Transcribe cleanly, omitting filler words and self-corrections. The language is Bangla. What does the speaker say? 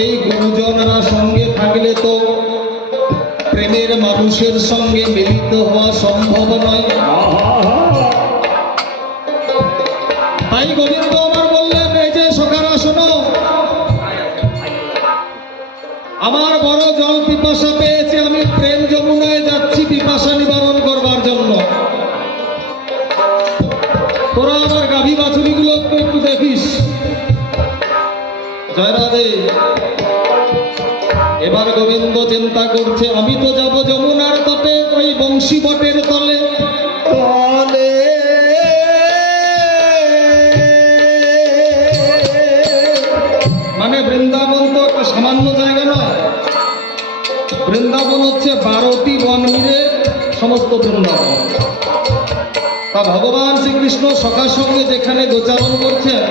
এই গুরুজনরা সঙ্গে থাকলে তো প্রেমের মানুষের সঙ্গে মিলিত হওয়া সম্ভব নয়। তাই গোবিন্দ আমার বললেন, এই যে সখারা শোনো, আমার বড় জল পিপাসা পেয়েছে, আমি প্রেম যমুনায় যাচ্ছি পিপাসা নিবারণ করবার জন্য। তোরা আমার গাভী বাছুরিগুলো একটু দেখিস। জয় রাধে। এবার গোবিন্দ চিন্তা করছে, আমি তো যাব যমুনার তটে, ওই বংশী বটের তলে তলে মানে বৃন্দাবন তো একটা সামান্য জায়গা নয়। বৃন্দাবন হচ্ছে 12টি বন মিলে সমস্ত বৃন্দাবন। তা ভগবান শ্রীকৃষ্ণ সখার সঙ্গে যেখানে গোচারণ করছেন